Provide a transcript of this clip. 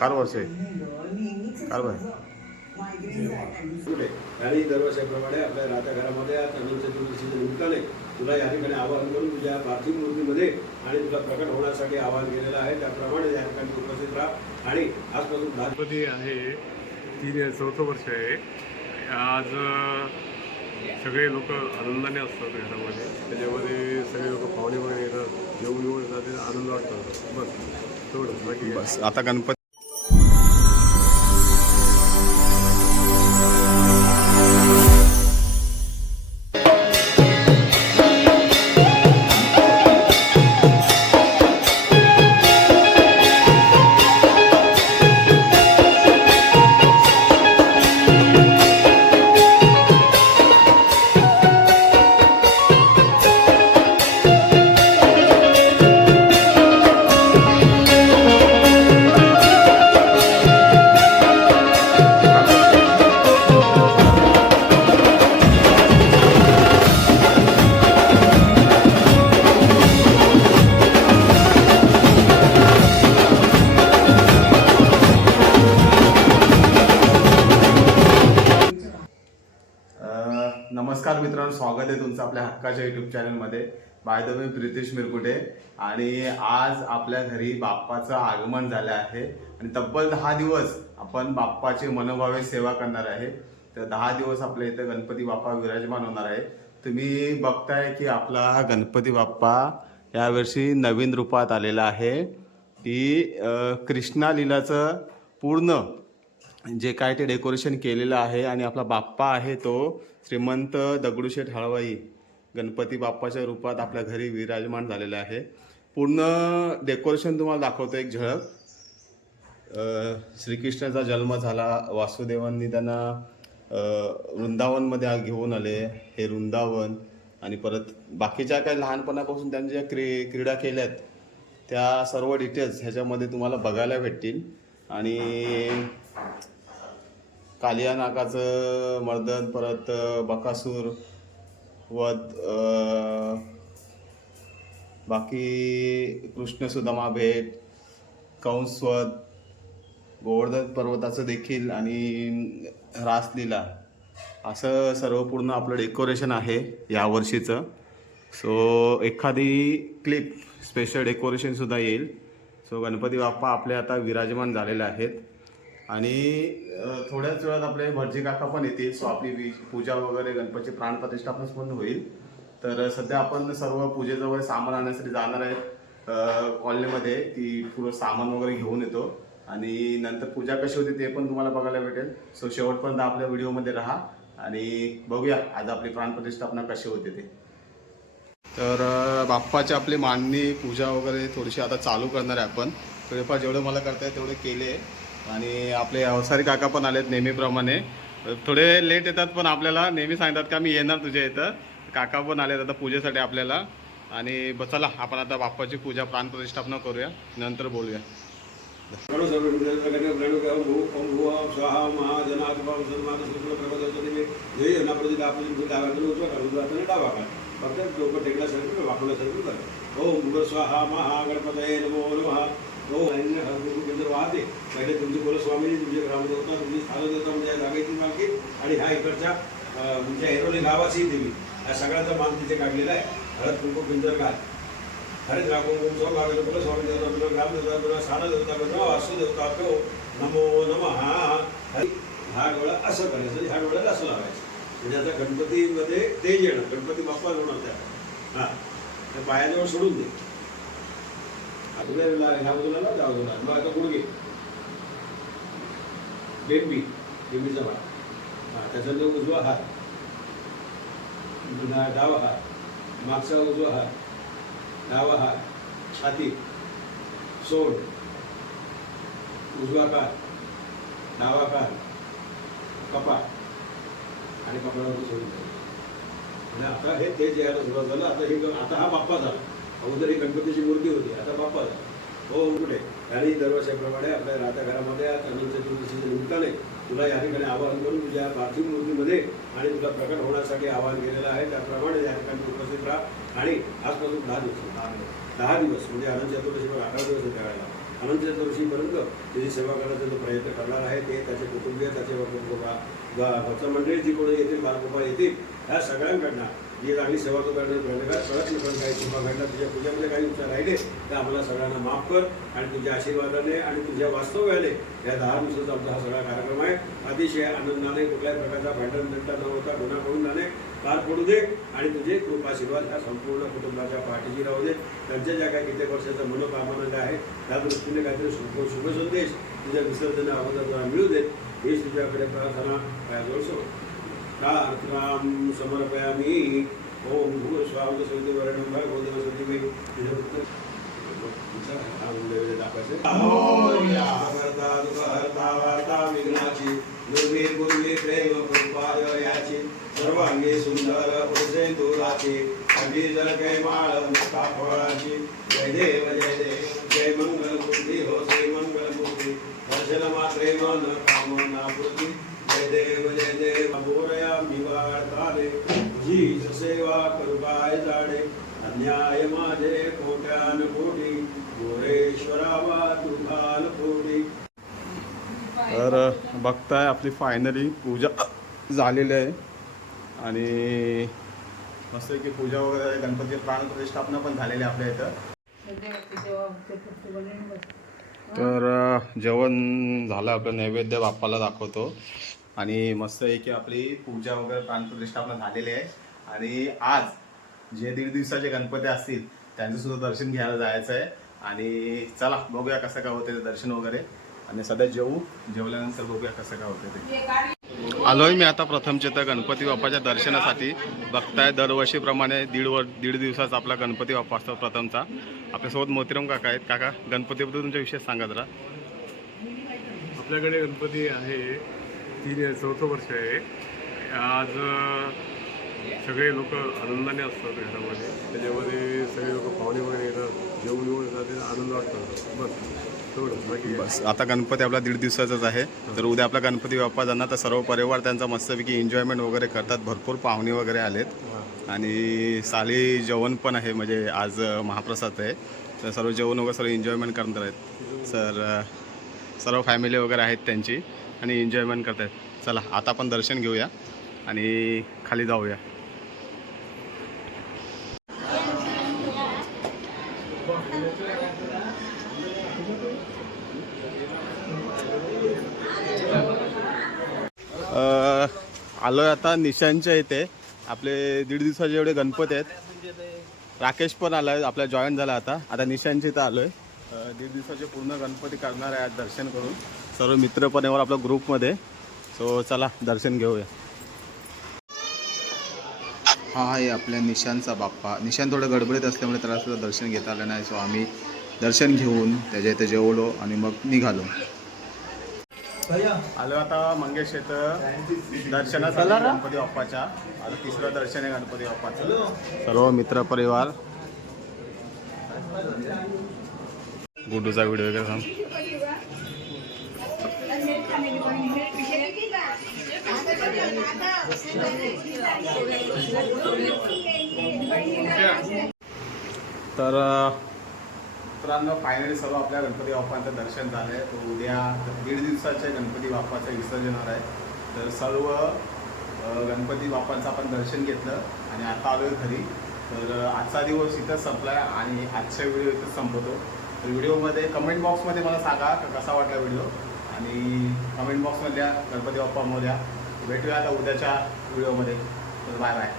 Car वर्ष आहे पुढे. आणि दरवर्षाप्रमाणे आपल्या राहत्या घरामध्ये आज अनंत चतुर्दशीच्या निमित्ताने तुला या ठिकाणी आवाहन करून तुझ्या पार्थिव मूर्तीमध्ये आणि तुला प्रकट होण्यासाठी आवाहन केलेलं आहे. त्याप्रमाणे या ठिकाणी उपस्थित राहा. आणि आजपासून गणपती आहे. तीन चौथं वर्ष आहे. आज सगळे लोक आनंदाने असतात घरामध्ये. त्याच्यामध्ये सगळे लोक पाहुणे वगैरे येतात. येऊन येऊन येतात ते आनंद वाटतो. बस. तेवढं बाकी. बस. आता गणपती हक्काच्या युट्यूब चॅनलमध्ये by the way Pritesh Mirkute. आणि आज आपल्या घरी बाप्पाचं आगमन झालं आहे. आणि तब्बल दहा दिवस आपण बाप्पाची मनोभावे सेवा करणार आहे. तर दहा दिवस आपल्या इथं गणपती बाप्पा विराजमान होणार आहे. तुम्ही बघताय की आपला हा गणपती बाप्पा यावर्षी नवीन रूपात आलेला आहे. ती कृष्णा लिलाचं पूर्ण जे काय ते डेकोरेशन केलेलं आहे आणि आपला बाप्पा आहे तो श्रीमंत दगडूशेठ हळवाई. गणपती बाप्पाच्या रूपात आपल्या घरी विराजमान झालेलं आहे. पूर्ण डेकोरेशन तुम्हाला दाखवतो एक झळक. श्रीकृष्णाचा जन्म झाला. वासुदेवांनी त्यांना वृंदावनमध्ये घेऊन आले. हे वृंदावन आणि परत बाकीच्या काही लहानपणापासून त्यांनी ज्या क्री क्रीडा केल्यात त्या सर्व डिटेल्स ह्याच्यामध्ये तुम्हाला बघायला भेटतील. आणि कालिया नाकाचं मर्दन परत बकासूर वध बाकी कृष्ण सुदामा भेट कंसवध गोवर्धन पर्वताचं देखील आणि रासलीला असं सर्व पूर्ण आपलं डेकोरेशन आहे यावर्षीचं सो एखादी क्लिप स्पेशल डेकोरेशनसुद्धा येईल. सो गणपती बाप्पा आपले आता विराजमान झालेले आहेत. आणि थोड्याच वेळात आपले भटजी काका पण येतील. सो आपली पूजा वगैरे गणपती प्राणप्रतिष्ठापन पण होईल. तर सध्या आपण सर्व पूजेचं वगैरे सामान आणण्यासाठी जाणार आहेत कॉलनीमध्ये. ती पूर्ण सामान वगैरे घेऊन येतो. आणि नंतर पूजा कशी होती ते पण तुम्हाला बघायला भेटेल. सो शेवटपर्यंत आपल्या व्हिडिओमध्ये राहा. आणि बघूया आज आपली प्राणप्रतिष्ठापना कशी होते ते. तर बाप्पाची आपली मांडणी पूजा वगैरे थोडीशी आता चालू करणार आहे आपण. थोडेफार जेवढं मला करता येईल तेवढे केले. आणि आपले अवसारी काका पण आलेत नेहमीप्रमाणे. थोडे लेट येतात पण आपल्याला नेहमी सांगतात का मी येणार तुझ्या इथं. काका पण आलेत आता पूजेसाठी आपल्याला. आणि बसाला चला आपण आता बाप्पाची पूजा प्राणप्रतिष्ठापना करूया. नंतर बोलूया. ओम आपण फक्त डोकं टेकल्यासारखं वाकवल्यासारखं ओम स्वाहा महागणपतये नमो नमः। हो, ओम वाहते पहिले तुमची कुलस्वामी तुमचे तुमच्या घरामध्ये होता तुमची स्थानं म्हणजे या जागेची मालकी आणि ह्या इकडच्या तुमच्या हेरोली गावाची देवी. या सगळ्याचा मान तिथे काढलेला आहे. हळद कुंकू पिंजर घाल. हरे राघव सौ लागले बोले स्वामी देवता बोलो ग्राम देवता बोलो साना देवता बोलो देवता बोलो नमो नमः. हरी ह्या डोळा असं करायचं ह्या डोळ्याला असं लावायचं. म्हणजे आता गणपतीमध्ये तेज येणं गणपती बाप्पा होणार त्या. हा. त्या पायाजवळ सोडून दे. आपल्या ह्या बाजूला ना त्या बाजूला. मग आता गुडघे बेंबी बेंबीचा भाग. हा त्याचा जो उजवा हात डा- डावा हात मागचा उजवा हात डावा हात छाती सोड उजवा कान डावा कान कपाट आणि कपाळावर सोडून द्यायचं. आता हे तेज यायला सुरुवात झालं. आता हे आता हा बाप्पा झाला. अगोदर ही गणपतीची मूर्ती होती आता बाप्पा हो कुठे आणि दरवर्षाप्रमाणे आपल्या राहत्या घरामध्ये अनंत चतुर्दशीच्या निमित्ताने तुला या ठिकाणी आवाहन करून तुझ्या पार्थिव मूर्तीमध्ये आणि तुला प्रकट होण्यासाठी आवाहन केलेलं आहे. त्याप्रमाणे या ठिकाणी उपस्थित राहा. आणि आजपासून दहा दिवस. दहा दिवस. म्हणजे अनंत चतुर्दशी अकरा दिवस आहे त्यावेळेला अनंत चतुर्दशीपर्यंत त्याची सेवा करण्याचा जो प्रयत्न करणार आहे ते त्याचे कुटुंबीय त्याचे भक्तमंडळी जी कोणी येतील बालगोपाळ येतील ह्या सगळ्यांकडनं जी चांगली सेवा तो करण्याचा प्रयत्न परत काही चुका घडल्या तुझ्या पूजेमध्ये काही उपचार राहिले तर आम्हाला सगळ्यांना माफ कर आणि तुझ्या आशीर्वादाने आणि तुझ्या वास्तव्याने या दहा दिवसाचा आमचा हा सगळा कार्यक्रम आहे. अतिशय आनंदाने कुठल्याही प्रकारचा भांडण तंटा न होता गुन्हा करून जाणे पार पडू दे आणि तुझे कृपाशीर्वाद ह्या संपूर्ण कुटुंबाच्या पाठीशी राहू दे. त्यांच्या ज्या काही कित्येक वर्षाचा मनोकामना आहे त्या दृष्टीने काहीतरी शुभ शुभ संदेश तुझ्या विसर्जना अगोदर तुला मिळू देत. हीच तुझ्याकडे प्रार्थना पायाजवळ सोड प्रार्थनां समर्पयामि. ओम भूर स्वाम सविते वरणं भगवते वार्ता विघ्नाची दुर्वीर गुरुवीर प्रेम कृपाय याची. सर्वांगी सुंदर पुरुषे दुराची. अगदी जल कै माळ मुक्ता फळाची. जय देव जय देव. जय मंगल मूर्ती हो श्री मंगल मूर्ती दर्शन मात्रे मन कामना पूर्ती जय देव जय देव बोरया मी वार्ताले जी सेवा कृपाय जाणे अन्याय माझे कोट्यान कोटी गोरेश्वरावा तुफान कोटी तर बघताय आपली फायनली पूजा झालेली आहे. आणि मस्त की पूजा वगैरे गणपती प्राण प्रतिष्ठापना पण झालेली आहे आपल्या इथं. तर जेवण झालं आपलं. नैवेद्य बाप्पाला दाखवतो. आणि मस्त आहे की आपली पूजा वगैरे प्राणप्रतिष्ठापना झालेली आहे. आणि आज जे दीड दिवसाचे गणपती असतील त्यांचं सुद्धा दर्शन घ्यायला जायचं आहे. आणि चला बघूया कसं काय होते ते दर्शन वगैरे. आणि सध्या जेवू? जेवल्यानंतर बघूया कसं काय होते ते. आलोय मी आता प्रथमचे तर गणपती बाप्पाच्या दर्शनासाठी. बघताय दरवर्षीप्रमाणे दीड वर दीड दिवसाचा आपला गणपती बाप्पा असतो प्रथमचा. आपल्यासोबत मोतीराम काका आहेत. काका गणपतीबद्दल तुमच्या विषय सांगा जरा. आपल्याकडे गणपती आहे. तीन चौथं वर्ष आहे. आज सगळे लोक आनंदाने असतात घरामध्ये. त्याच्यामध्ये सगळे लोक पाहुणे वगैरे येतात जेवण येऊन जाते आनंद वाटतो. बस. तेवढं बाकी बस. आता गणपती आपला दीड दिवसाचाच आहे. तर उद्या आपला गणपती बाप्पा जाणार. तर सर्व परिवार त्यांचा मस्तपैकी एन्जॉयमेंट वगैरे करतात. भरपूर पाहुणे वगैरे आलेत. आणि साली जेवण पण आहे. म्हणजे आज महाप्रसाद आहे. तर सर्व जेवण वगैरे सर्व एन्जॉयमेंट करणार आहेत. सर सर्व फॅमिली वगैरे आहेत त्यांची. आणि एन्जॉयमेंट करत आहेत चला आता आपण दर्शन घेऊया. आणि खाली जाऊया. आलोय आता निशांच्या इथे. आपले दीड दिवसाचे एवढे गणपती आहेत. राकेश पण आला आहे आपला जॉईन झाला आता. आता निशांच्या इथं आलो आहे दीड दिवसाचे पूर्ण गणपती करणार आहे आज दर्शन करून. सर्व मित्र पण येवर आपल्या ग्रुपमध्ये सो चला दर्शन घेऊया. हा आहे आपल्या निशांचा बाप्पा. निशांत थोडं गडबडीत असल्यामुळे त्याला सुद्धा दर्शन घेता आलं नाही. सो आम्ही दर्शन घेऊन त्याच्या इथे जेवलो आणि मग निघालो. आलो आता मंगेश इथं दर्शनासाठी गणपती बाप्पाच्या. आता तिसरं दर्शन आहे गणपती बाप्पाचं. सर्व मित्र परिवार. गुड्डूचा व्हिडिओ वगैरे थांब. तर मित्रांनो फायनली सर्व आपल्या गणपती बाप्पांचं दर्शन झालं आहे तर उद्या दीड दिवसाच्या गणपती बाप्पाचं विसर्जन होणार आहे. तर सर्व गणपती बाप्पांचं आपण दर्शन घेतलं आणि आता आलो आहे घरी. तर आजचा दिवस इथंच संपला आहे आणि आजचा व्हिडिओ इथंच संपवतो तर व्हिडिओमध्ये कमेंट बॉक्समध्ये मला सांगा कसा वाटला व्हिडिओ? आणि कमेंट बॉक्समधल्या गणपती बाप्पा मोद्या भेटूया आता उद्याच्या व्हिडिओमध्ये. तर बाय बाय